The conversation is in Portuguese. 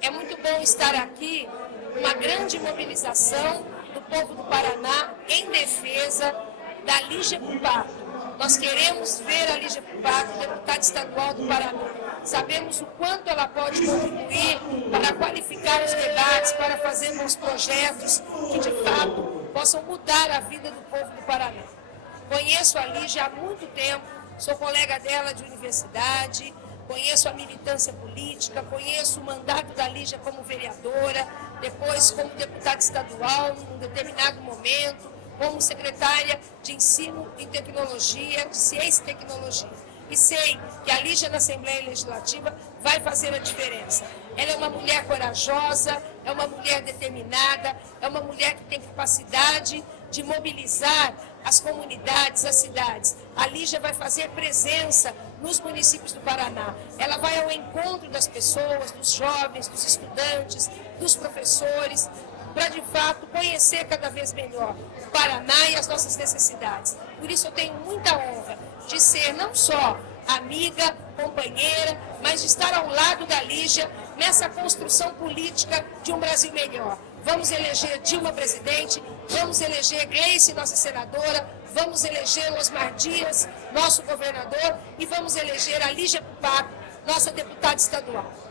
É muito bom estar aqui, uma grande mobilização do povo do Paraná em defesa da Lígia Puppato. Nós queremos ver a Lígia Puppato, deputada estadual do Paraná. Sabemos o quanto ela pode contribuir para qualificar os debates, para fazer bons projetos que, de fato, possam mudar a vida do povo do Paraná. Conheço a Lígia há muito tempo, sou colega dela de universidade, conheço a militância política, conheço o mandato da Lígia como vereadora, depois como deputada estadual, em um determinado momento, como secretária de Ensino e Tecnologia, de Ciência e Tecnologia. E sei que a Lígia na Assembleia Legislativa vai fazer a diferença. Ela é uma mulher corajosa, é uma mulher determinada, é uma mulher que tem capacidade de mobilizar as comunidades, as cidades. A Lígia vai fazer presença nos municípios do Paraná. Ela vai ao encontro das pessoas, dos jovens, dos estudantes, dos professores, para de fato conhecer cada vez melhor o Paraná e as nossas necessidades. Por isso eu tenho muita honra de ser não só amiga, companheira, mas de estar ao lado da Lígia nessa construção política de um Brasil melhor. Vamos eleger Dilma presidente, vamos eleger Gleice, nossa senadora, vamos eleger Osmar Dias, nosso governador, e vamos eleger a Lígia Puppato, nossa deputada estadual.